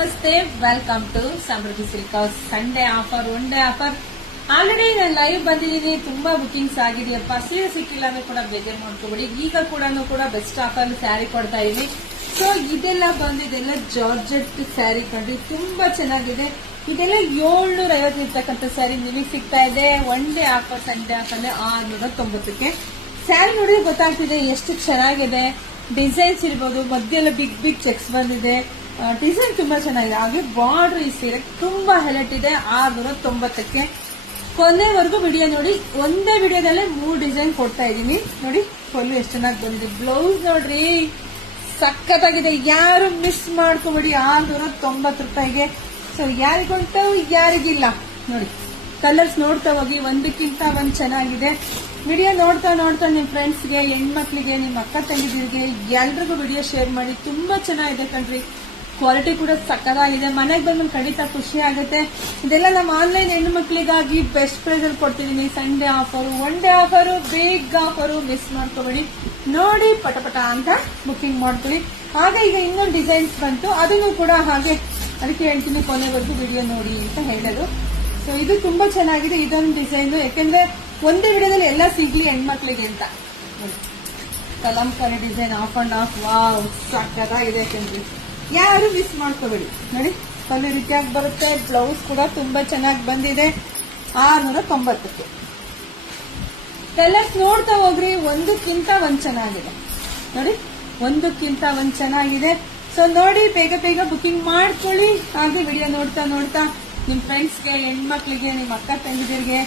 ನಮಸ್ತೆ, welcome to Samruddhi silk house. Sunday offer, one day offer. Already ನಾನು live ಬಂದಿದ್ದೀನಿ. ತುಂಬಾ ಬುಕಿಂಗ್ಸ್ ಆಗಿದೆಯಪ್ಪ. ಸೀರೆ ಸಿಕ್ಕಿಲ್ಲ ಅಂದ್ರೆ ಕೂಡ ಬೇಜಾರು ಮಾಡ್ಕೋಬೇಡಿ. ಈಗ ಕೂಡ ಬೆಸ್ಟ್ ಆಫರ್ ಸ್ಯಾರಿ ಕೊಡ್ತಾ ಇದೀನಿ. ಸೊ ಇದೆಲ್ಲ ಬಂದಿದೆಲ್ಲ ಜಾರ್ಜೆಟ್ ಸ್ಯಾರಿ ಕಂಡ್ರಿ, ತುಂಬಾ ಚೆನ್ನಾಗಿದೆ. ಇದೆಲ್ಲ 750 ಇರ್ತಕ್ಕಂಥ ಸ್ಯಾರಿ ನಿಮಗೆ ಸಿಗ್ತಾ ಇದೆ. One day offer, Sunday offer 690ಕ್ಕೆ. ಸ್ಯಾರಿ ನೋಡಿದ್ರೆ ಗೊತ್ತಾಗ್ತಿದೆ ಎಷ್ಟು ಚೆನ್ನಾಗಿದೆ. ಡಿಸೈನ್ಸ್ ಇರ್ಬೋದು, ಮಧ್ಯೆಲ್ಲ ಬಿಗ್ ಬಿಗ್ ಚೆಕ್ಸ್ ಬಂದಿದೆ. ಡಿಸೈನ್ ತುಂಬಾ ಚೆನ್ನಾಗಿದೆ. ಹಾಗೆ ಬಾರ್ಡರ್ ಈ ಸೀರೆ ತುಂಬಾ ಹೈಲೈಟ್ ಇದೆ. 690ಕ್ಕೆ. ಕೊನೆವರೆಗೂ ವಿಡಿಯೋ ನೋಡಿ. ಒಂದೇ ವಿಡಿಯೋದಲ್ಲೇ 3 ಡಿಸೈನ್ ಕೊಡ್ತಾ ಇದ್ದೀನಿ. ನೋಡಿ ಫುಲ್ ಎಷ್ಟು ಚೆನ್ನಾಗಿ ಬಂದಿದೆ. ಬ್ಲೌಸ್ ನೋಡ್ರಿ, ಸಖತ್ತಾಗಿದೆ. ಯಾರು ಮಿಸ್ ಮಾಡ್ಕೋಬೇಡಿ. 690 ರೂಪಾಯಿಗೆ. ಸೊ ಯಾರಿಗುಂಟು ಯಾರಿಗಿಲ್ಲ ನೋಡಿ. ಕಲರ್ಸ್ ನೋಡ್ತಾ ಹೋಗಿ, ಒಂದಕ್ಕಿಂತ ಒಂದ್ ಚೆನ್ನಾಗಿದೆ. ವಿಡಿಯೋ ನೋಡ್ತಾ ನಿಮ್ ಫ್ರೆಂಡ್ಸ್ಗೆ, ಹೆಣ್ಮಕ್ಳಿಗೆ, ನಿಮ್ ಅಕ್ಕ ತಂಗಿದಿರಿಗೆ ಎಲ್ರಿಗೂ ವಿಡಿಯೋ ಶೇರ್ ಮಾಡಿ. ತುಂಬಾ ಚೆನ್ನಾಗಿದೆ ಕಣ್ರಿ. ಕ್ವಾಲಿಟಿ ಕೂಡ ಸಕ್ಕತ್ತಾಗಿದೆ. ಮನೆಗೆ ಬಂದು ಖಂಡಿತ ಖುಷಿ ಆಗುತ್ತೆ. ಇದೆಲ್ಲ ನಮ್ಮ ಆನ್ಲೈನ್ ಹೆಣ್ಣು ಮಕ್ಕಳಿಗಾಗಿ ಬೆಸ್ಟ್ ಪ್ರೈಸ್ ಅಲ್ಲಿ ಕೊಡ್ತಿದ್ದೀನಿ. Sunday offer, one day offer, big offer, miss ಮಾಡ್ಕೋಬೇಡಿ. ನೋಡಿ ಪಟಪಟ ಅಂತ ಬುಕಿಂಗ್ ಮಾಡ್ಕೊಳ್ಳಿ. ಹಾಗೆ ಈಗ ಇನ್ನೊಂದು ಡಿಸೈನ್ಸ್ ಬಂತು, ಅದನ್ನು ಕೂಡ ಹಾಗೆ ಅದಕ್ಕೆ ಹೇಳ್ತೀನಿ, ಕೊನೆವರೆಗೂ ವಿಡಿಯೋ ನೋಡಿ ಅಂತ ಹೇಳೋದು. ಸೊ ಇದು ತುಂಬಾ ಚೆನ್ನಾಗಿದೆ. ಇದೊಂದು ಡಿಸೈನ್, ಯಾಕೆಂದ್ರೆ ಒಂದೇ ವಿಡಿಯೋದಲ್ಲಿ ಎಲ್ಲ ಸಿಗ್ಲಿ ಹೆಣ್ಮಕ್ಳಿಗೆ ಅಂತ. Kalamkari design, of and of. Wow, ಸಕ್ಕತ್ತಾಗಿದೆ ಯಾಕೆಂದ್ರೆ ಯಾರು ಮಿಸ್ ಮಾಡ್ಕೋಬೇಡಿ. ನೋಡಿ ಪಲ್ಲು ರೀತಿಯಾಗಿ ಬರುತ್ತೆ. ಬ್ಲೌಸ್ ಕೂಡ ತುಂಬಾ ಚೆನ್ನಾಗಿ ಬಂದಿದೆ. 690ಕ್ಕೆ. ಕಲರ್ಸ್ ನೋಡ್ತಾ ಹೋಗ್ರಿ, ಒಂದಕ್ಕಿಂತ ಒಂದ್ ಚೆನ್ನಾಗಿದೆ. ನೋಡಿ ಒಂದಕ್ಕಿಂತ ಒಂದ್ ಚೆನ್ನಾಗಿದೆ. ಸೊ ನೋಡಿ, ಬೇಗ ಬೇಗ ಬುಕಿಂಗ್ ಮಾಡ್ಕೊಳ್ಳಿ. ಹಾಗೆ ವಿಡಿಯೋ ನೋಡ್ತಾ ನಿಮ್ ಫ್ರೆಂಡ್ಸ್ಗೆ, ಹೆಣ್ಮಕ್ಳಿಗೆ, ನಿಮ್ ಅಕ್ಕ ತಂಗಿದಿರಿಗೆ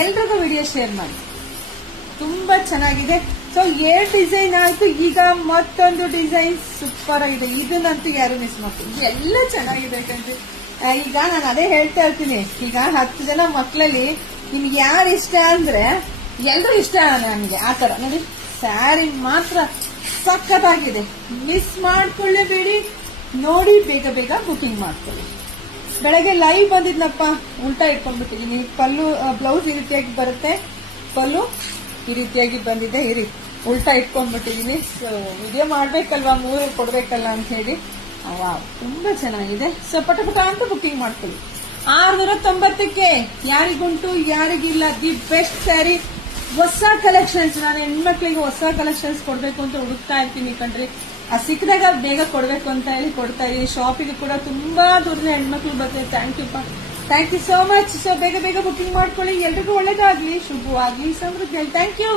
ಎಲ್ರಿಗೂ ವಿಡಿಯೋ ಶೇರ್ ಮಾಡಿ. ತುಂಬಾ ಚೆನ್ನಾಗಿದೆ. ಸೊ 7 ಡಿಸೈನ್ ಆಯ್ತು. ಈಗ ಮತ್ತೊಂದು ಡಿಸೈನ್ ಸೂಪರ್ ಆಗಿದೆ. ಇದನ್ನಂತೂ ಯಾರು ಮಿಸ್ ಮಾಡ್ತೀನಿ. ಎಲ್ಲ ಚೆನ್ನಾಗಿದೆ ಯಾಕಂದ್ರೆ ಈಗ ನಾನು ಅದೇ ಹೇಳ್ತಾ ಇರ್ತೀನಿ. ಈಗ 10 ಜನ ಮಕ್ಕಳಲ್ಲಿ ನಿಮ್ಗೆ ಯಾರು ಇಷ್ಟ ಅಂದ್ರೆ ಎಲ್ರು ಇಷ್ಟ ನನಗೆ. ಆ ತರ ನೋಡಿ, ಸ್ಯಾರಿ ಮಾತ್ರ ಸಖತ್ತಾಗಿದೆ. ಮಿಸ್ ಮಾಡ್ಕೊಳ್ಳೇಬೇಡಿ. ನೋಡಿ ಬೇಗ ಬೇಗ ಬುಕಿಂಗ್ ಮಾಡ್ಕೊಳ್ಳಿ. ಬೆಳಗ್ಗೆ ಲೈವ್ ಬಂದಿದ್ನಪ್ಪ, ಉಲ್ಟಾ ಇಟ್ಕೊಂಡ್ಬಿಟ್ಟಿದೀನಿ. ಪಲ್ಲು ಬ್ಲೌಸ್ ಈ ರೀತಿಯಾಗಿ ಬರುತ್ತೆ. ಪಲ್ಲು ಈ ರೀತಿಯಾಗಿ ಬಂದಿದೆ. ಇರಿ, ಉಲ್ಟಾ ಇಟ್ಕೊಂಡ್ಬಿಟ್ಟಿದೀನಿ. ಸೊ ವಿಡಿಯೋ ಮಾಡ್ಬೇಕಲ್ವಾ, 3 ಕೊಡ್ಬೇಕಲ್ಲ ಅಂತ ಹೇಳಿ. ವಾವ್, ತುಂಬಾ ಚೆನ್ನಾಗಿದೆ. ಸೊ ಪಟ ಅಂತ ಬುಕಿಂಗ್ ಮಾಡ್ಕೊಳ್ಳಿ. 690ಕ್ಕೆ. ಯಾರಿಗುಂಟು ಯಾರಿಗಿಲ್ಲ. ದಿ ಬೆಸ್ಟ್ ಸ್ಯಾರಿ, ಹೊಸ ಕಲೆಕ್ಷನ್ಸ್. ನಾನು ಹೆಣ್ಮಕ್ಳಿಗೆ ಹೊಸ ಕಲೆಕ್ಷನ್ಸ್ ಕೊಡ್ಬೇಕು ಅಂತ ಹುಡುಕ್ತಾ ಇರ್ತೀನಿ ಕಣ್ರಿ. ಸಿಕ್ಕಿದಾಗ ಬೇಗ ಕೊಡ್ಬೇಕು ಅಂತ ಹೇಳಿ ಕೊಡ್ತಾ ಇದೀನಿ. ಶಾಪಿಗೆ ಕೂಡ ತುಂಬಾ ದೂರದ ಹೆಣ್ಮಕ್ಳು ಬರ್ತಾರೆ. Thank you so much. So ಬೇಗ ಬೇಗ ಬುಕಿಂಗ್ ಮಾಡ್ಕೊಳ್ಳಿ. ಎಲ್ರಿಗೂ ಒಳ್ಳೇದಾಗ್ಲಿ, ಶುಭವಾಗ್ಲಿ, ಸಮೃದ್ಧಿ. Thank you.